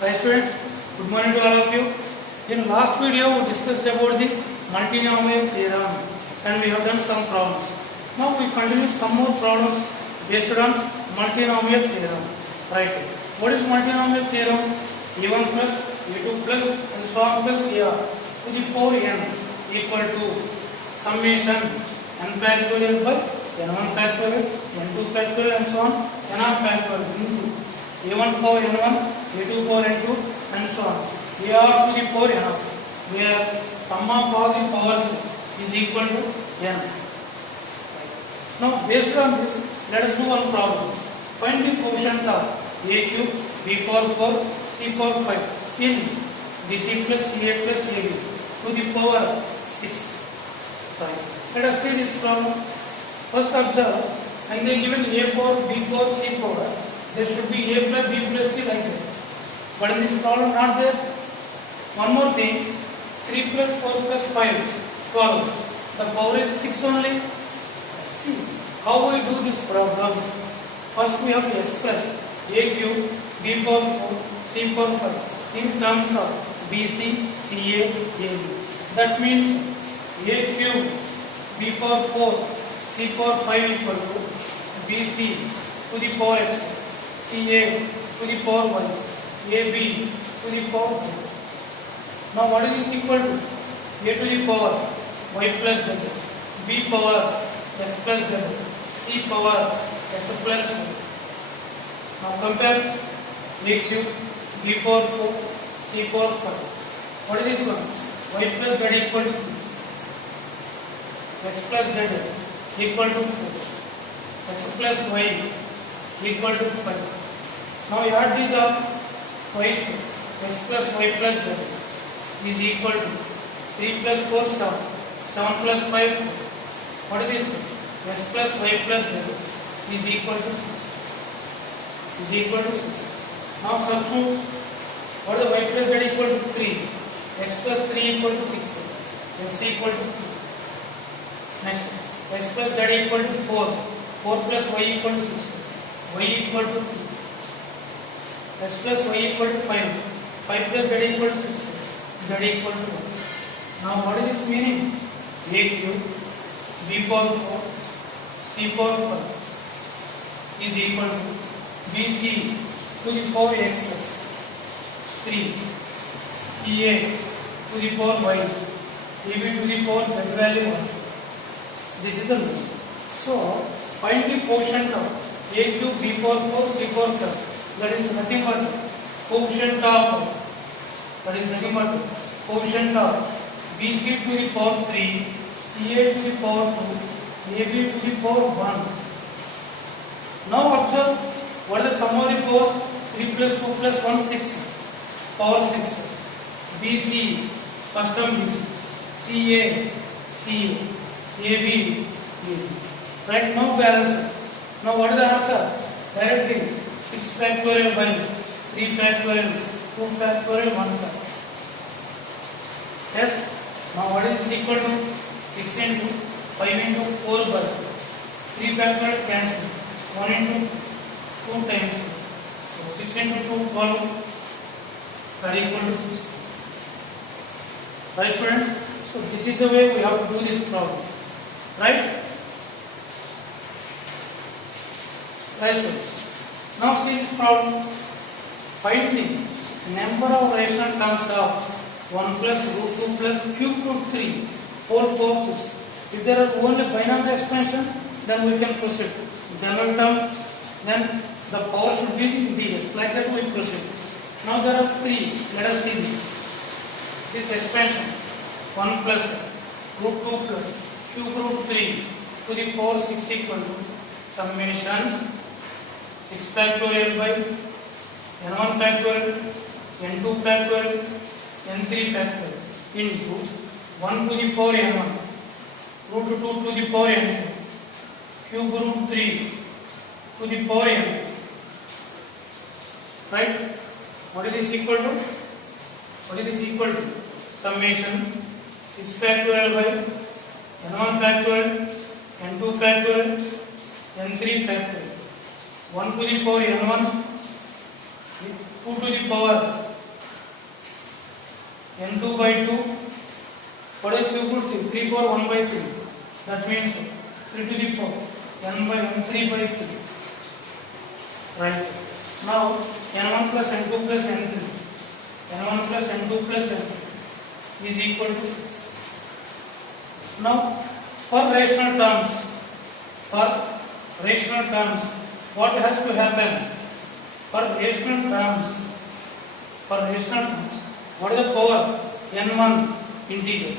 Hi students, good morning to all of you. In last video we discussed about the multinomial theorem and we have done some problems. Now we continue some more problems based on multinomial theorem. Right. What is multinomial theorem? A1 plus A2 plus and so on plus AR to the power n equal to summation n factorial by n1 factorial, n2 factorial and so on n factorial into A1 power n1, A2 power n2 and so on. AR to the power n of where sum of all the powers is equal to n. Now based on this, let us do one problem. Find the quotient of a cube, b power 4, c power 5 in bc plus ca plus ab to the power 6. Right. Let us see this problem. First observe, and they given a power, b power, c power. There should be a plus b plus c like that. But in this problem not there. One more thing, 3 plus 4 plus 5, 12. The power is 6 only. See, how we do this problem? First we have to express a cube, b power 4, c power 5 in terms of bc, ca, ab. That means a cube, b power 4, c power 5 equal to bc to the power x, ca to the power y, ab to the power 0. Now what is this equal to? A to the power y plus z, b power x plus z, c power x plus y. Now compare a cube, b power 4, c power 5. What is this one? Y plus z equal to 2. X plus z equal to 4. X plus y equal to 5. Now you add these up twice. X plus y plus z is equal to 3 plus 4 7. 7 plus 5. What is this? X plus y plus z is equal to 6. Is equal to 6. Now substitute. What is y plus z equal to 3? X plus 3 equal to 6. X equal to 2. Next, x plus z equal to 4. 4 plus y equal to 6. Y equal to 3. X plus y equal to 5. 5 plus z equal to 6. Z equal to 1. Now what is this meaning? A cube, b power 4, c power 5 is equal to bc to the power x 3, ca to the power y, ab to the power z value 1. This is the list. So find the quotient of a cube, b power 4, c power 5. That is nothing but quotient of quotient of bc to the power 3, ca to the power 2, ab to the power 1. Now observe what are the sum of the powers? 3 plus 2 plus 1 6. Power 6. bc, first term bc, ca, ca, ab, ab. Right, now balance. Now what is the answer? Directly 6 factorial by 3 factorial, 2 factorial, 1 factorial. Yes. Now what is equal to 6 into 5 into 4 by 3 factorial cancel. 1 into 2 times. So 6 into 2 12 are equal to 6. Right students? So this is the way we have to do this problem. Right? Right students. Now see this problem. Find the number of rational terms of 1 plus root 2 plus cube root 3, 4 power 6. If there are only binomial expansion, then we can proceed. General term, then the power should be in ds. Like that we proceed. Now there are 3. Let us see this. This expansion 1 plus root 2 plus cube root 3 to the power 6 equal to summation 6 factorial by n1 factorial, n2 factorial, n3 factorial into 1 to the power n1, root 2 to the power n2, cube root 3 to the power n. Right? What is this equal to? What is this equal to? Summation 6 factorial by n1 factorial, n2 factorial, n3 factorial. 1 to the power n1, 2 to the power n2 by 2. What is cube root 3? 3 power 1 by 3. That means 3 to the power n by n3 by 3. Right. Now n1 plus n2 plus n3. n1 plus n2 plus n3 is equal to 6. Now for rational terms, what has to happen? For rational terms, what is the power? n1 integer.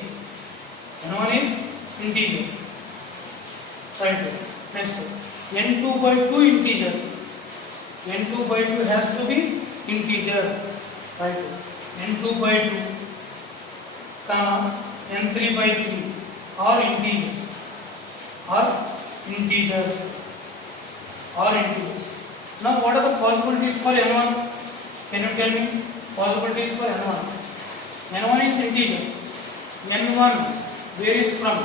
n1 is integer. Right. Next, n2 by 2 integer. n2 by 2 has to be integer. Right. n2 by 2, n3 by 3 are integers. Now what are the possibilities for n1? Can you tell me possibilities for n1? n1 is integer. n1 varies from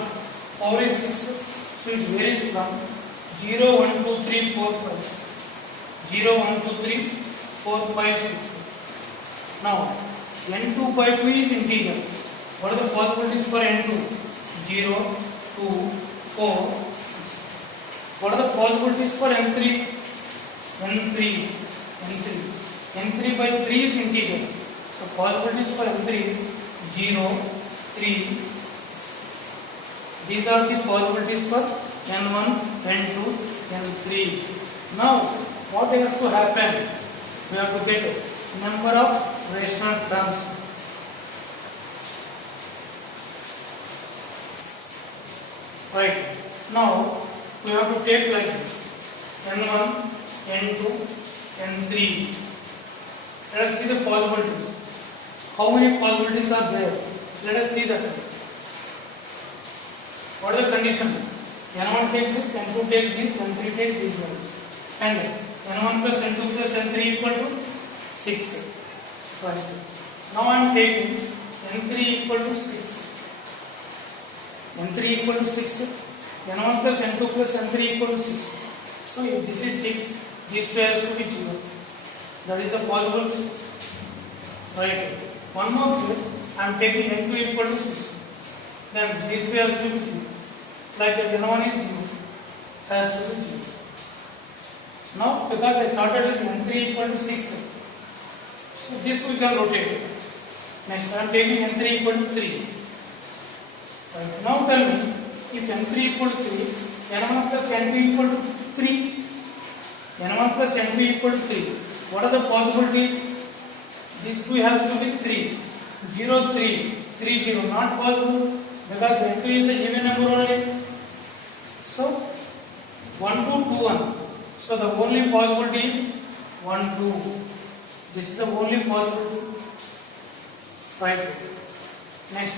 power is 6, so it varies from 0, 1, 2, 3, 4, 5. 0, 1, 2, 3, 4, 5, 6. Now n2 by 2 is integer. What are the possibilities for n2? 0, 2, 4, 6. What are the possibilities for n3? n3 by 3 is integer. So possibilities for n3 is 0, 3, 6. These are the possibilities for n1, n2, n3. Now what has to happen? We have to get number of rational terms. Right. Now we have to take like this: n1, n2, n3. Let us see the possibilities. How many possibilities are there? Let us see that. What is the condition? n1 takes this, n2 takes this, n3 takes this values, and n1 plus n2 plus n3 equal to 6. Right. Now I am taking n3 equal to 6. n3 equal to 6, n1 plus n2 plus n3 equal to 6. So if this is 6, these two has to be 0. That is the possible. Right. One more case, I am taking n2 equal to 6. Then these two has to be 0. Like n1 is 0, has to be 0. Now because I started with n3 equal to 6, so this we can rotate. Next I am taking n3 equal to 3. Right. Now tell me, if n3 equal to 3, n1 plus n2 equal to 3, n1 plus n2 equal to 3, what are the possibilities? These two has to be 3. 0, 3, 3, 0, not possible because n2 is the even number only. So 1, 2, 2, 1. So the only possibility is 1, 2. This is the only possibility. Right. Next.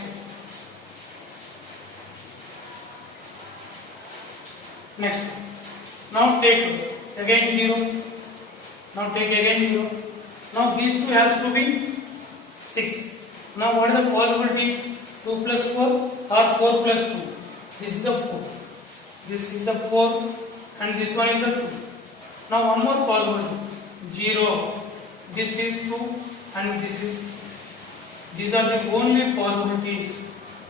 Now take again 0. Now take again 0. Now these two has to be 6. Now what is the possibility? 2 plus 4 or 4 plus 2. This is the 4. This is the 4 and this one is the 2. Now one more possibility. 0. This is 2 and this is. These are the only possibilities.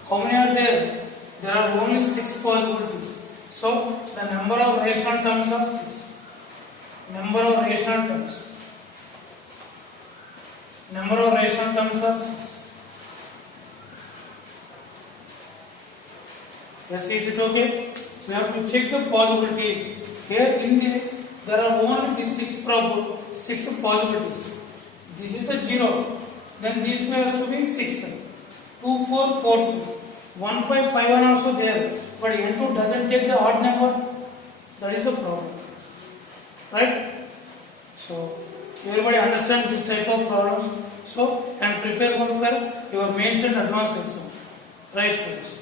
How many are there? There are only 6 possibilities. So the number of rational terms are 6. Number of rational terms. Number of rational terms are 6. Yes, is it okay? We have to check the possibilities. Here in this, there are only these 6 possibilities. This is the 0. Then these two has to be 6. 2, 4, 4, 2. 1, 5, 5 are also there. But n2 doesn't take the odd number. That is the problem. Right? So, everybody understand this type of problems. So, and prepare for your mains and advanced exam. Right, students?